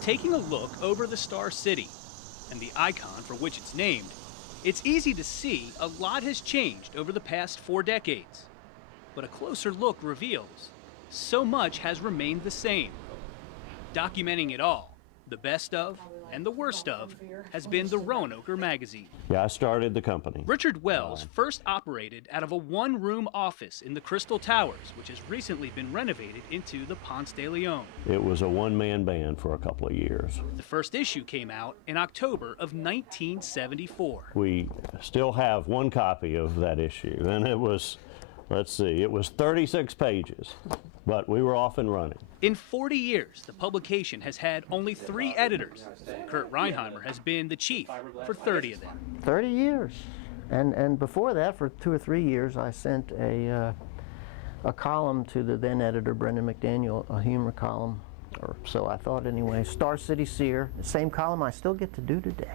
Taking a look over the Star City and the icon for which it's named, it's easy to see a lot has changed over the past 4 decades. But a closer look reveals so much has remained the same. Documenting it all, the best of and the worst of, has been the Roanoker Magazine. Yeah, I started the company. Richard Wells first operated out of a one-room office in the Crystal Towers, which has recently been renovated into the Ponce de Leon. It was a one-man band for a couple of years. The first issue came out in October of 1974. We still have one copy of that issue, and it was, let's see, it was 36 pages, but we were off and running. In 40 years, the publication has had only 3 editors. Kurt Reinheimer has been the chief for 30 of them. 30 years. And before that, for 2 or 3 years, I sent a column to the then editor, Brendan McDaniel, a humor column, or so I thought anyway, Star City Seer, the same column I still get to do today.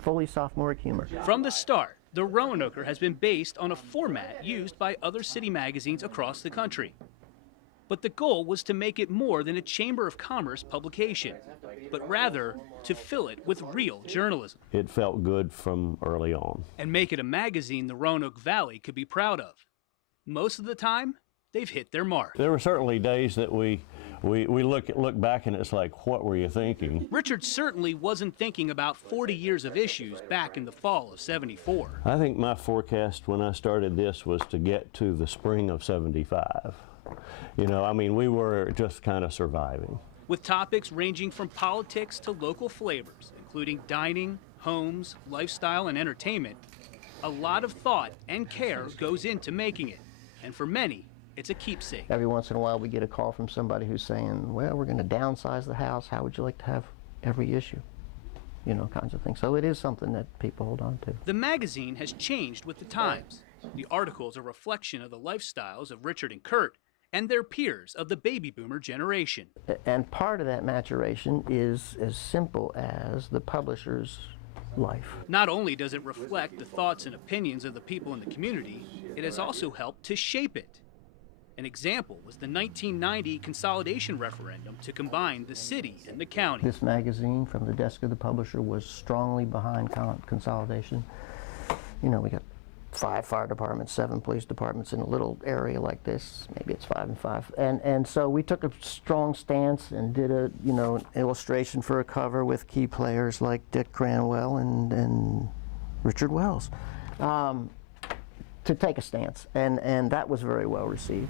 Fully sophomoric humor. From the start, the Roanoker has been based on a format used by other city magazines across the country. But the goal was to make it more than a Chamber of Commerce publication, but rather to fill it with real journalism. It felt good from early on. And make it a magazine the Roanoke Valley could be proud of. Most of the time, they've hit their mark. There were certainly days that we look back and it's like, what were you thinking? Richard certainly wasn't thinking about 40 years of issues back in the fall of '74. I think my forecast when I started this was to get to the spring of '75. You know, I mean, we were just kind of surviving. With topics ranging from politics to local flavors, including dining, homes, lifestyle, and entertainment, a lot of thought and care goes into making it. And for many, it's a keepsake. Every once in a while we get a call from somebody who's saying, well, we're going to downsize the house. How would you like to have every issue? You know, kinds of things. So it is something that people hold on to. The magazine has changed with the times. The articles are a reflection of the lifestyles of Richard and Kurt and their peers of the baby boomer generation. And part of that maturation is as simple as the publisher's life. Not only does it reflect the thoughts and opinions of the people in the community, it has also helped to shape it. An example was the 1990 consolidation referendum to combine the city and the county. This magazine, from the desk of the publisher, was strongly behind consolidation. You know, we got 5 fire departments, 7 police departments in a little area like this. Maybe it's 5 and 5. And so we took a strong stance and did a, you know, illustration for a cover with key players like Dick Cranwell and Richard Wells. To take a stance, and that was very well received.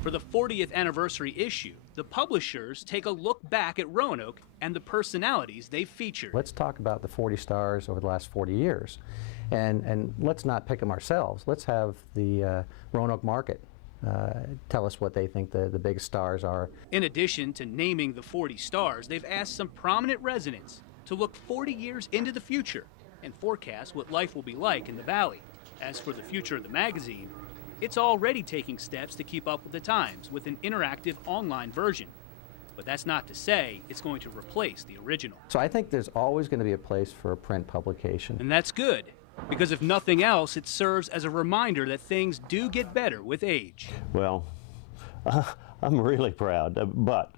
For the 40th anniversary issue, the publishers take a look back at Roanoke and the personalities they've featured. Let's talk about the 40 stars over the last 40 years. And let's not pick them ourselves. Let's have the Roanoke market tell us what they think the big stars are. In addition to naming the 40 stars, they've asked some prominent residents to look 40 years into the future and forecast what life will be like in the valley. As for the future of the magazine, it's already taking steps to keep up with the times with an interactive online version. But that's not to say it's going to replace the original. So I think there's always going to be a place for a print publication. And that's good, because if nothing else, it serves as a reminder that things do get better with age. Well, I'm really proud, but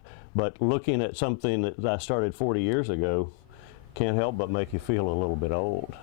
looking at something that I started 40 years ago can't help but make you feel a little bit old.